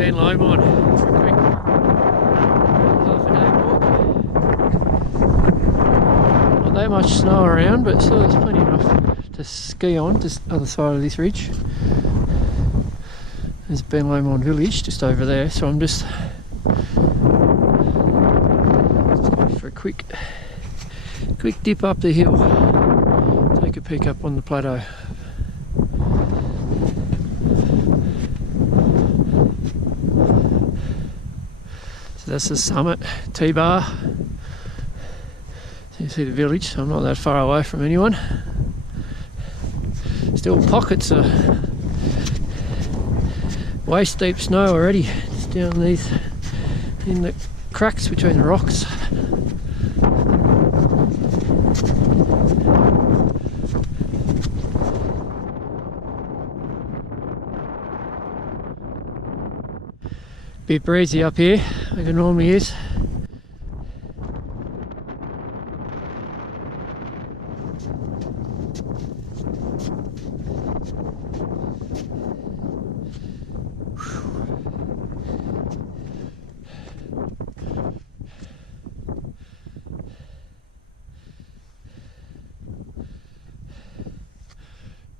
Ben Lomond for a quick half a day walk. Not that much snow around, but still there's plenty enough to ski on this other side of this ridge. There's Ben Lomond village just over there, so I'm just going for a quick dip up the hill, take a peek up on the plateau. So that's the summit, T-bar. So you see the village, so I'm not that far away from anyone. Still pockets of waist deep snow already, just down these in the cracks between the rocks. Bit breezy up here, like it normally is.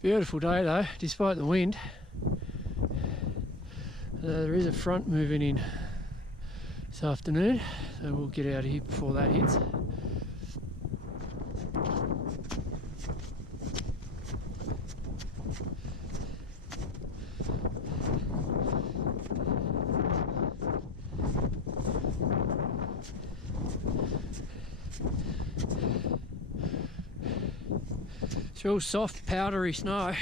Beautiful day though, despite the wind. There is a front moving in this afternoon, so we'll get out of here before that hits. It's real soft, powdery snow.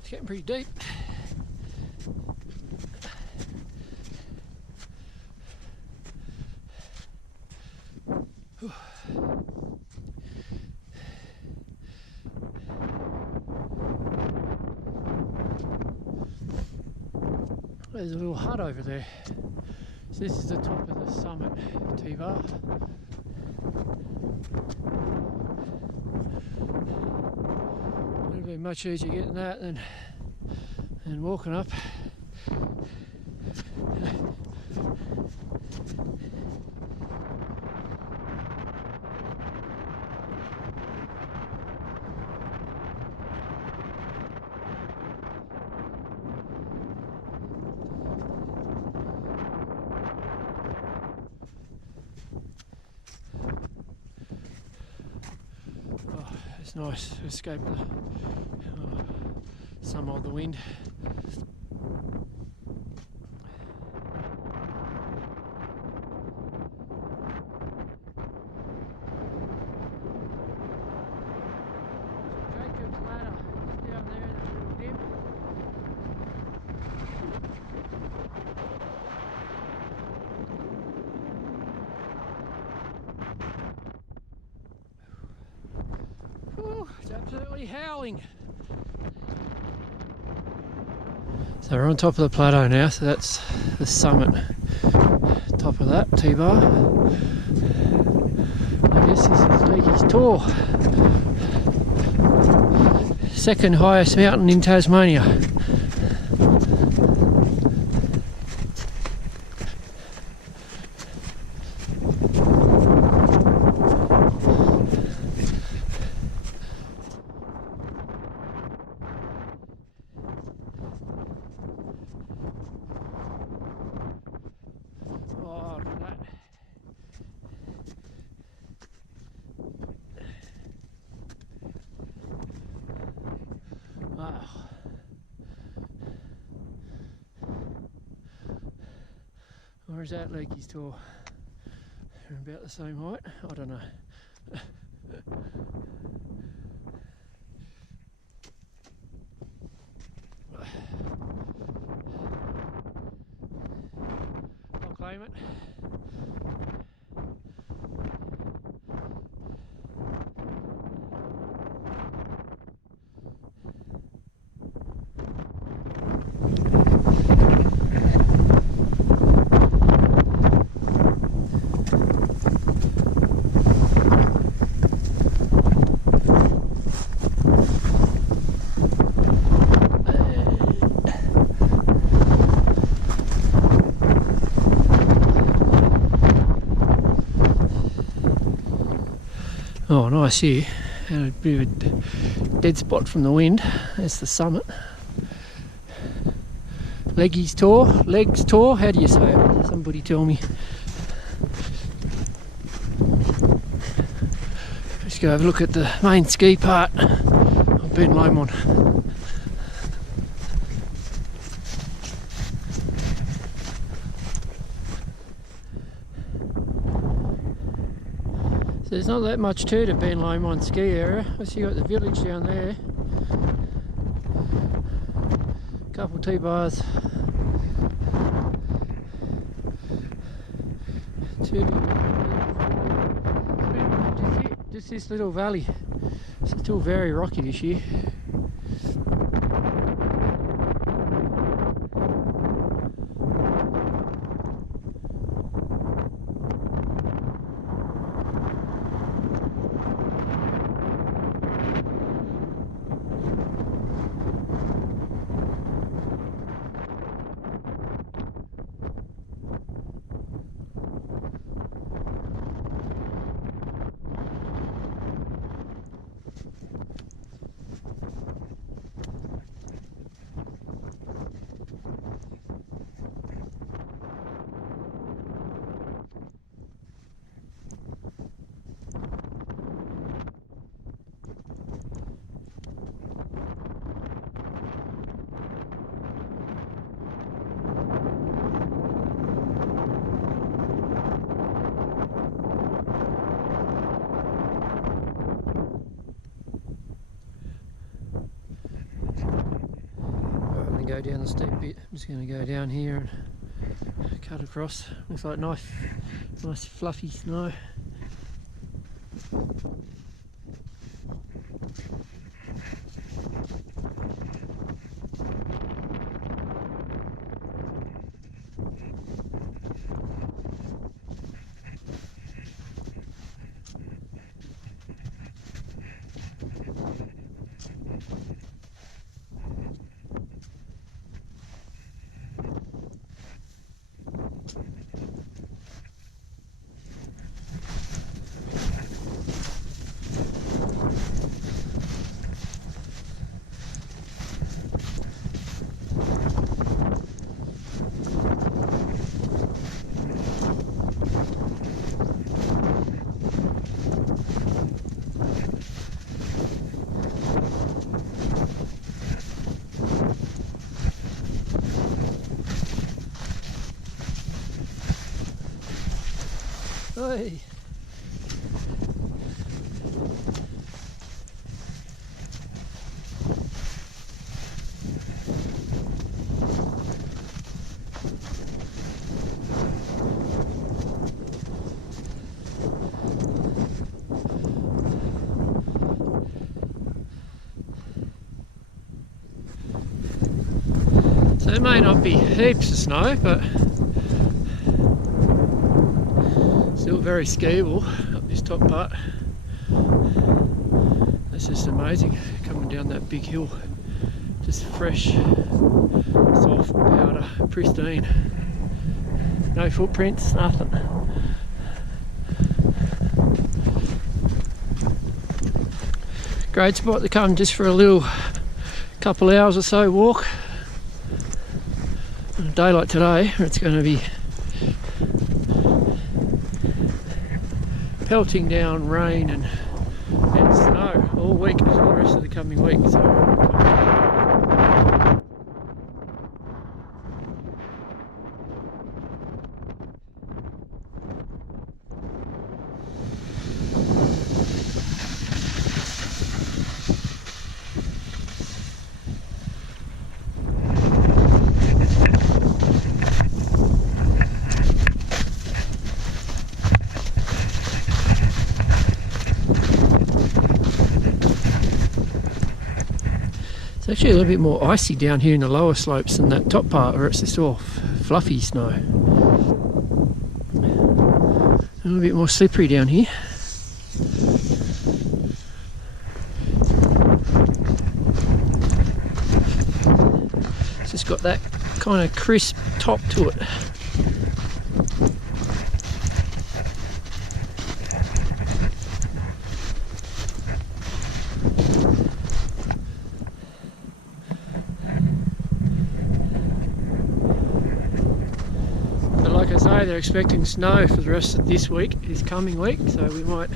It's getting pretty deep. There's a little hut over there. So this is the top of the summit, T-bar. It'll be much easier getting that than walking up. It's nice to escape some of the wind. Jacob's ladder down there in the little dip. It's absolutely howling. So we're on top of the plateau now, so that's the summit. Top of that, T-bar. I guess this is Legges Tor. Second highest mountain in Tasmania. Wow. Or is that Legges Tor? They're about the same height? I don't know. I'll claim it. Oh, nice here. And a bit of a dead spot from the wind. That's the summit. Legges Tor, how do you say it? Somebody tell me. Let's go have a look at the main ski part of Ben Lomond. So there's not that much to the Ben Lomond ski area. You got the village down there. Couple T-bars. Just this little valley. It's still very rocky this year. Go down the steep bit. I'm just going to go down here and cut across. Looks like nice fluffy snow. Hey. So there may not be heaps of snow, but still very skiable up this top part. That's just amazing, coming down that big hill. Just fresh, soft powder, pristine. No footprints, nothing. Great spot to come just for a little couple hours or so walk. On a day like today, where it's going to be pelting down rain and snow all week for the rest of the coming week. It's actually a little bit more icy down here in the lower slopes than that top part where it's just all fluffy snow. A little bit more slippery down here. It's just got that kind of crisp top to it. they're expecting snow for the rest of this week, this coming week, so we might,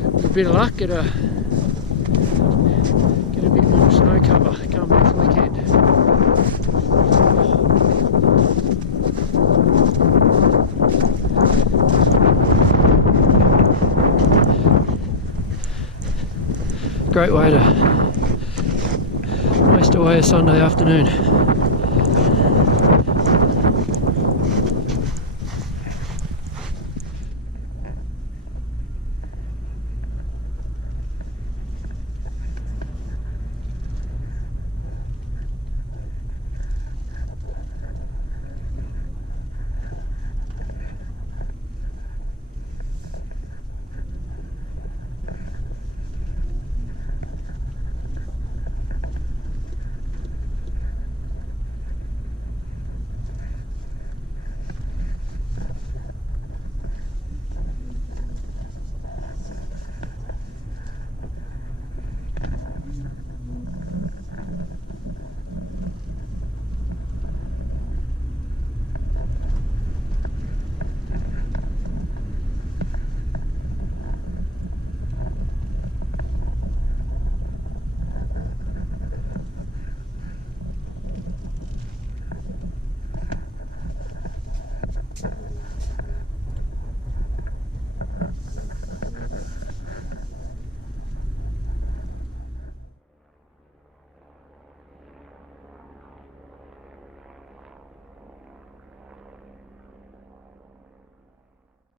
with a bit of luck, get a bit more snow cover come next weekend. Great way to waste away a Sunday afternoon.